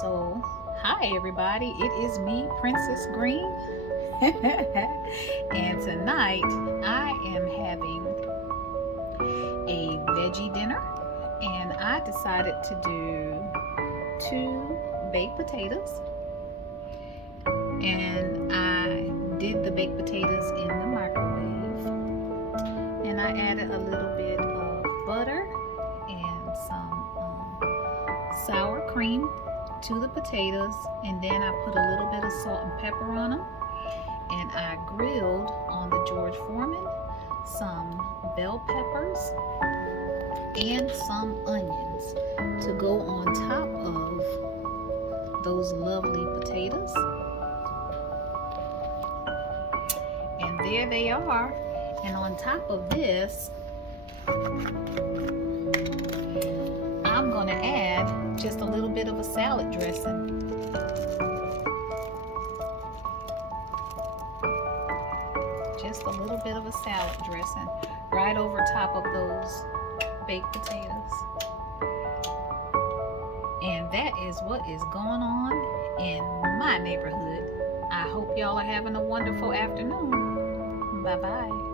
So, hi everybody, it is me, Princess Green, and tonight I am having a veggie dinner, and I decided to do 2 baked potatoes, and I did the baked potatoes in the microwave, and I added a little bit of butter and some sour cream to the potatoes, and then I put a little bit of salt and pepper on them, and I grilled on the George Foreman some bell peppers and some onions to go on top of those lovely potatoes. And there they are. And on top of this, I'm going to add just a little bit of a salad dressing. Just a little bit of a salad dressing right over top of those baked potatoes. And that is what is going on in my neighborhood. I hope y'all are having a wonderful afternoon. Bye-bye.